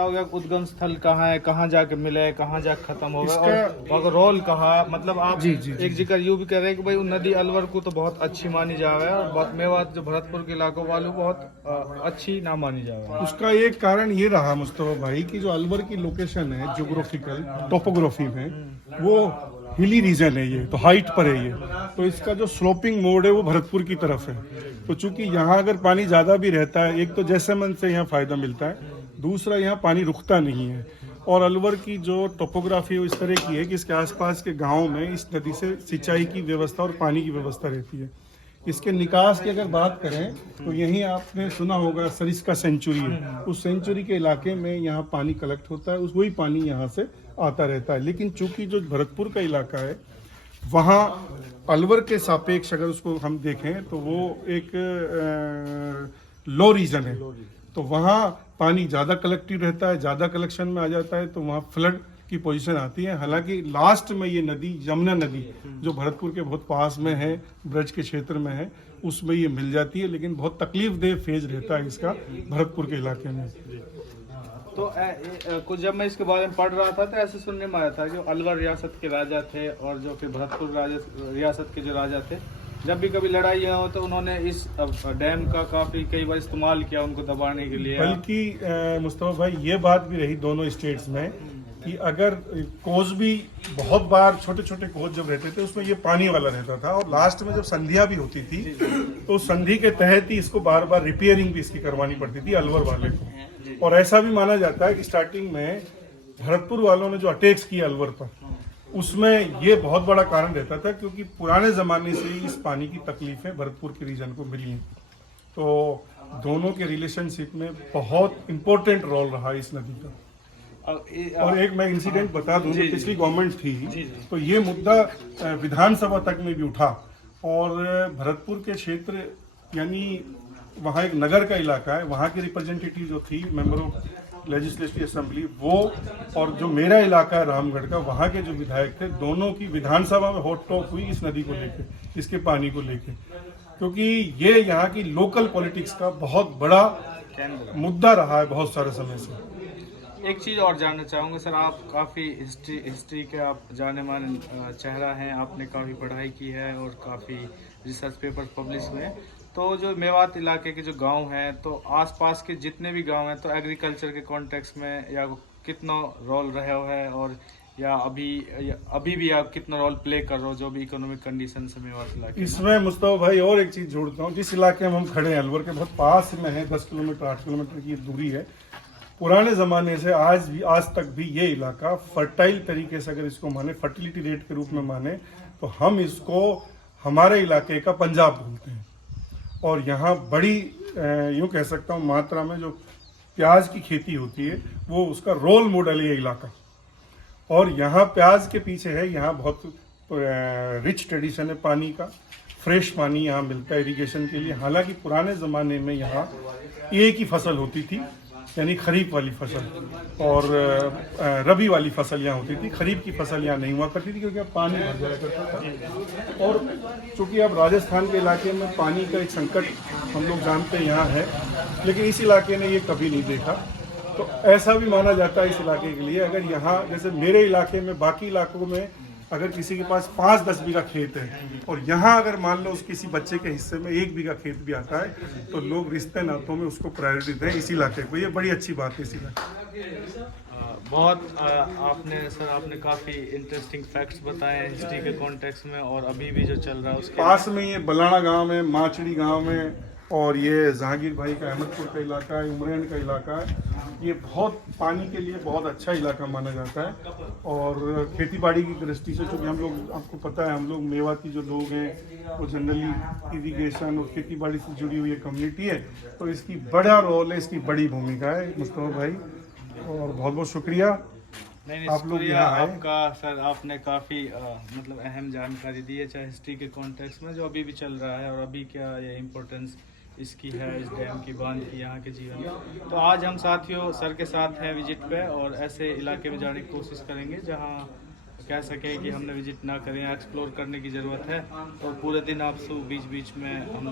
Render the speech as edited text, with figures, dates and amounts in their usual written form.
होगा उद्गम स्थल कहाँ है, कहाँ जाके मिले, कहाँ जाके खत्म होगा और रोल कहाँ, मतलब आप एक जिक्र यूँ भी कह रहे हैं कि भाई नदी अलवर को तो बहुत अच्छी मानी जा रहा है और बहुत मेवात जो भरतपुर के इलाकों वालों बहुत अच्छी ना मानी जा रहा है। उसका एक कारण ये रहा मुस्तफा भाई कि जो अलवर की लोकेशन है जियोग्राफिकल टोपोग्राफी में वो हिली रीजन है, ये तो हाइट पर है ये, तो इसका जो स्लोपिंग मोड है वो भरतपुर की तरफ है। तो चूंकि यहाँ अगर पानी ज्यादा भी रहता है, एक तो जैसलमेर से यहाँ फायदा मिलता है, दूसरा यहाँ पानी रुकता नहीं है। और अलवर की जो टोपोग्राफी है वो इस तरह की है कि इसके आसपास के गाँव में इस नदी से सिंचाई की व्यवस्था और पानी की व्यवस्था रहती है। इसके निकास की अगर बात करें तो यहीं आपने सुना होगा सरिस्का सेंचुरी है, उस सेंचुरी के इलाके में यहाँ पानी कलेक्ट होता है, उस वही पानी यहाँ से आता रहता है। लेकिन चूंकि जो भरतपुर का इलाका है वहाँ अलवर के सापेक्ष अगर उसको हम देखें तो वो एक लो रीजन है, तो वहाँ पानी ज़्यादा कलेक्टिव रहता है, ज़्यादा कलेक्शन में आ जाता है, तो वहाँ फ्लड की पोजीशन आती है। हालांकि लास्ट में ये नदी यमुना नदी जो भरतपुर के बहुत पास में है, ब्रज के क्षेत्र में है, उसमें ये मिल जाती है, लेकिन बहुत तकलीफ दे फेज रहता है इसका भरतपुर के इलाके में। तो कुछ जब मैं इसके बारे में पढ़ रहा था तो ऐसे सुनने में आया था जो अलवर रियासत के राजा थे और जो फिर भरतपुर रियासत के जो राजा थे, जब भी कभी लड़ाई हो तो उन्होंने इस डैम का काफी कई बार इस्तेमाल किया उनको दबाने के लिए। बल्कि मुस्तफा भाई ये बात भी रही दोनों स्टेट्स में कि अगर कोस भी बहुत बार छोटे छोटे कोस जब रहते थे उसमें ये पानी वाला रहता था, और लास्ट में जब संधियां भी होती थी तो संधि के तहत ही इसको बार बार रिपेयरिंग भी इसकी करवानी पड़ती थी अलवर वाले को। और ऐसा भी माना जाता है कि स्टार्टिंग में भरतपुर वालों ने जो अटैक्स किया अलवर पर, उसमें ये बहुत बड़ा कारण रहता था, क्योंकि पुराने जमाने से ही इस पानी की तकलीफें भरतपुर के रीजन को मिली हैं। तो दोनों के रिलेशनशिप में बहुत इंपॉर्टेंट रोल रहा इस नदी का। और एक मैं इंसिडेंट बता दूं, जो पिछली गवर्नमेंट थी तो ये मुद्दा विधानसभा तक में भी उठा, और भरतपुर के क्षेत्र यानी वहाँ एक नगर का इलाका है, वहाँ की रिप्रेजेंटेटिव जो थी मेंबर ऑफ लेजिस्लेटिव असेंबली वो, और जो मेरा इलाका है रामगढ़ का, वहाँ के जो विधायक थे, दोनों की विधानसभा में हॉट टॉक हुई इस नदी को लेके, इसके पानी को लेके, क्योंकि ये यहाँ की लोकल पॉलिटिक्स का बहुत बड़ा मुद्दा रहा है बहुत सारे समय से। एक चीज़ और जानना चाहूँगा सर, आप काफ़ी हिस्ट्री के आप जाने माने चेहरा हैं, आपने काफ़ी पढ़ाई की है और काफ़ी रिसर्च पेपर्स पब्लिश हुए हैं। तो जो मेवात इलाके के जो गांव हैं, तो आसपास के जितने भी गांव हैं, तो एग्रीकल्चर के कॉन्टेक्स्ट में या कितना रोल रहा है, और या अभी भी आप कितना रोल प्ले कर रहे हो जो भी इकोनॉमिक कंडीशन से मेवात इलाके इसमें मुस्तफा भाई और एक चीज़ जोड़ता हूँ, जिस इलाके में हम खड़े हैं अलवर के बहुत पास में है, 10 किलोमीटर 8 किलोमीटर की दूरी है। पुराने ज़माने से आज तक भी ये इलाका फर्टाइल तरीके से अगर इसको माने, फर्टिलिटी रेट के रूप में माने, तो हम इसको हमारे इलाके का पंजाब बोलते हैं। और यहाँ बड़ी यूँ कह सकता हूँ मात्रा में जो प्याज की खेती होती है वो उसका रोल मॉडल है ये इलाका। और यहाँ प्याज के पीछे है, यहाँ बहुत रिच ट्रेडिशन है पानी का, फ्रेश पानी यहाँ मिलता है इरिगेशन के लिए। हालांकि पुराने ज़माने में यहाँ एक ही फसल होती थी, यानी खरीफ वाली फसल, और रबी वाली फसल यहाँ होती थी। खरीफ की फसल यहाँ नहीं हुआ करती थी क्योंकि अब पानी भर जाया करता था। और चूंकि अब राजस्थान के इलाके में पानी का एक संकट हम लोग जानते हैं यहाँ है, लेकिन इस इलाके ने ये कभी नहीं देखा। तो ऐसा भी माना जाता है इस इलाके के लिए, अगर यहाँ जैसे मेरे इलाके में, बाकी इलाकों में अगर किसी के पास 5-10 बीघा खेत है और यहाँ अगर मान लो उस किसी बच्चे के हिस्से में 1 बीघा खेत भी आता है, तो लोग रिश्ते नातों में उसको प्रायोरिटी दें इस इलाके को। ये बड़ी अच्छी बात है इस इलाके। आपने काफ़ी इंटरेस्टिंग फैक्ट्स बताए हिस्ट्री के कॉन्टेक्स्ट में, और अभी भी जो चल रहा है उसके पास में ये बलाना गाँव है, माचड़ी गाँव में, और ये जहांगीर भाई का अहमदपुर का इलाका है, उमरेन का इलाका है। ये बहुत पानी के लिए बहुत अच्छा इलाका माना जाता है। और खेती बाड़ी की दृष्टि से, चूँकि हम लोग, आपको पता है हम लोग मेवाती जो लोग हैं वो जनरली इरिगेशन और खेती बाड़ी से जुड़ी हुई कम्युनिटी है, तो इसकी बड़ा रोल है, इसकी बड़ी भूमिका है मुस्तफा भाई। और बहुत बहुत शुक्रिया आप लोग यहाँ आए। आपका सर, आपने काफ़ी मतलब अहम जानकारी दी है, चाहे हिस्ट्री के कॉन्टेक्स्ट में जो अभी भी चल रहा है और अभी क्या ये इम्पोर्टेंस इसकी है, इस डैम की, बांध की यहाँ के जीवन में। तो आज हम साथियों सर के साथ हैं विजिट पे, और ऐसे इलाके में जाने की कोशिश करेंगे जहाँ कह सकें कि हमने विजिट ना करें, एक्सप्लोर करने की ज़रूरत है। और पूरे दिन आप बीच बीच में हम